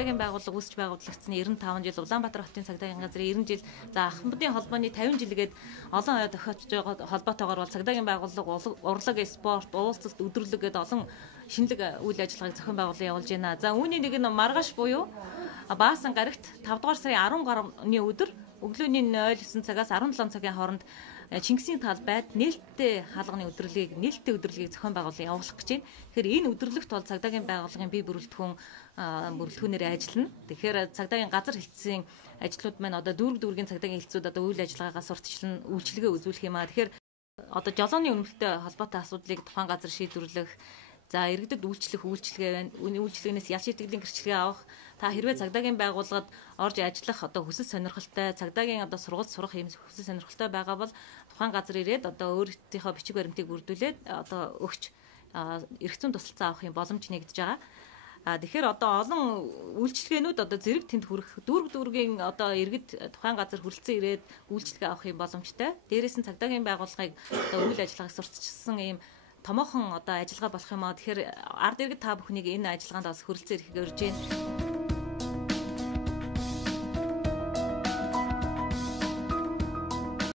цагдаагийн байгууллага үүсч байгуулагдсан 95 жил, Улаанбаатар хотын цагдаагийн газрын 90 жил, за Ахмадын холбооны 50 жилгээд олон ой тохиолж байгаа холбоотойгоор бол цагдаагийн байгууллага урлаг, спорт, уулзалт, өдрөлөг гээд олон шинэлэг үйл ажиллагааг зохион байгуулан явуулж байна. За үүний нэг нь маргааш буюу Баасан гарагт 5 дугаар сарын 10 гаруйны өдөр өглөөний 09 цагаас 17 цагийн хооронд Чингисийн талбайд нээлттэй хаалганы өдрөлгийг зохион байгуулан явуулах гэж байна. Тэгэхээр энэ өдрөлөгт бол цагдаагийн байгууллагын бие бүрэлдэхүүнээр ажиллана. Тэгэхээр цагдаагийн газар хэлтсийн ажлууд маань одоо дүүргийн цагдаагийн хэлтсүүд одоо үйл ажиллагаагаа сурталчлан үйлчилгээ үзүүлэх юм аа. Тэгэхээр одоо жолооны үнэмшилтэй холбоотой асуудлыг тухайн газар шийдвэрлэх, за иргэдэд үйлчлэгээ байна. Үйлчлэгнээс ял шийтгэлийн гэрчлэгээ авах. Та хэрвээ цагдаагийн байгууллагад орж ажиллах одоо хүсэл сонирхолтой, цагдаагийн одоо сургууль сурах юм хүсэл сонирхолтой байгаа бол тухайн газар ирээд одоо өөрийнхөө бичиг баримтыг бүрдүүлээд одоо өгч эрх зүйн тусалцаа авах юм боломж нэгдэж байгаа. Тэгэхээр одоо олон үйлчлэгээнүүд одоо зэрэг тэнд хүрэх дүүргийн одоо иргэд тухайн газар хүрэлцэн ирээд үйлчлэгээ авах юм боломжтой. Дээрээс нь цагдаагийн байгууллагыг одоо үйл ажиллагааг сурталчилсан ийм томоохон одоо ажиллагаа болох юм аа. Тэгэхээр ард иргэд та бүхнийг энэ ажиллагаанд бас хүрэлцэн ирэхийг урьж байна.